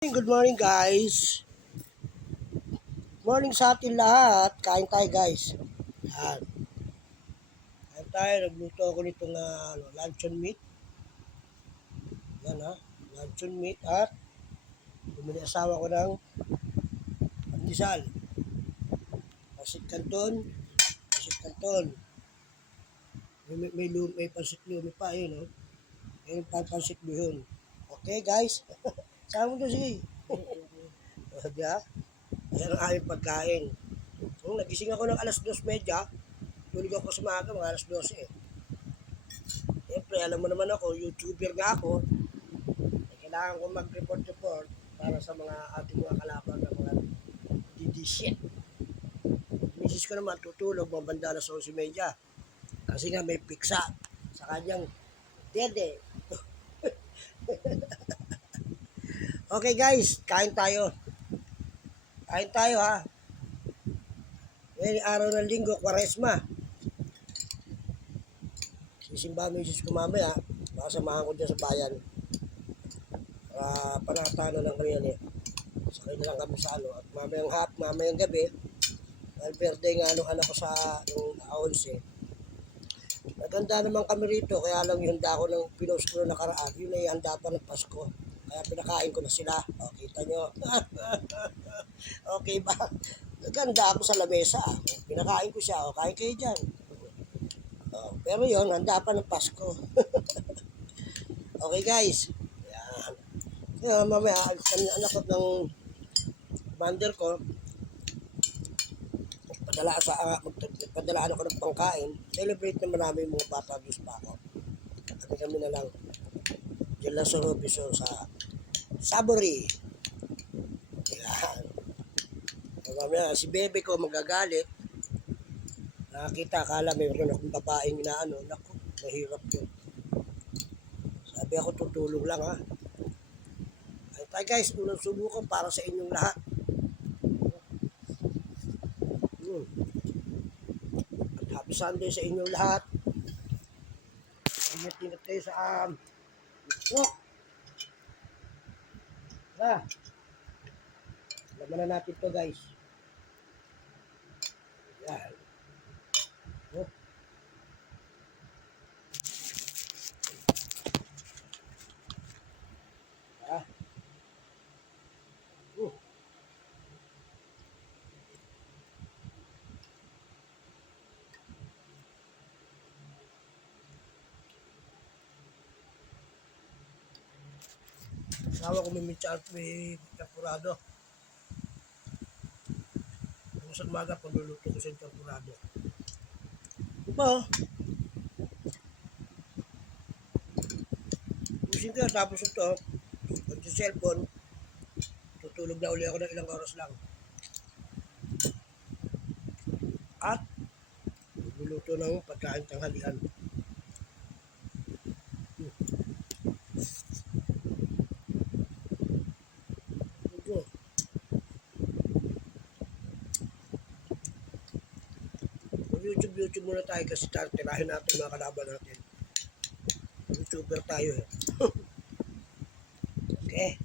Good morning guys. Morning sa atin lahat. Kain tayo guys. Yan. Kain tayo. Nagluto ako nitong luncheon meat. Yan ha. Luncheon meat at bumili asawa ko ng pandesal. Pasit canton. Pasit canton. May pasit lumi pa eh. No? May pasit bihon. Okay guys. Sama mo to si. Diba? Ayan ang aming pagkain. Nagising ako ng alas 2:30. Tulog ako sa maaga, mga alas 12 eh. Siyempre, alam mo naman ako, YouTuber nga ako. Kailangan ko mag-report para sa mga ating mga kalaban na mga DD-shit. Misis ko naman tutulog, mabanda alas 11:30. Kasi nga may piksa sa kanyang dede. Okay guys, kain tayo. Kain tayo ha. Ngayon araw ng linggo, Kwaresma. Sisimba mo yung Diyos ko mamaya. Makasamahan ko dyan sa bayan. Panatano lang kami yan eh. Sakay na lang kami sa ano. At mamayang gabi, dahil birthday nga nung anak ko sa yung 11. Naganda naman kami rito. Kaya lang yung handa ko ng pinost ko na nakaraan. Yun ay handa pa ng Pasko. Kaya pinakain ko na sila. O, kita nyo. Okay ba? Naganda ako sa lamesa. Pinakain ko siya. O, kain kayo dyan. O, pero yun, handa pa ng Pasko. Okay guys. Yan. Kaya mamaya, anak ko ng commander ko, padalaan ako ng pangkain. Celebrate naman namin yung mga bata. Diyos pa ako. Kami na lang. Diyan lang sa Robinson sa Sabori. Yan. Mamaya, si bebe ko magagalit. Nakakita, akala mayroon akong babaeng inaano. Naku, mahirap yun. Sabi ako, tutulong lang ha. Ay tayo guys, unang subukan para sa inyong lahat. At happy Sunday sa inyong lahat. Ingat-ingat kayo sa laman na natin to guys. Yan. Asawa ko may champurado. Kung sa umaga, pagluluto ko sa champurado. Diba? Pusin ko tapos ito, pag sa cellphone, tutulog na uli ako ng ilang oras lang. At magluluto ng pagkain tanghalian. YouTube muna tayo kasi tirahin natin mga kalaban natin. YouTuber tayo eh. Okay.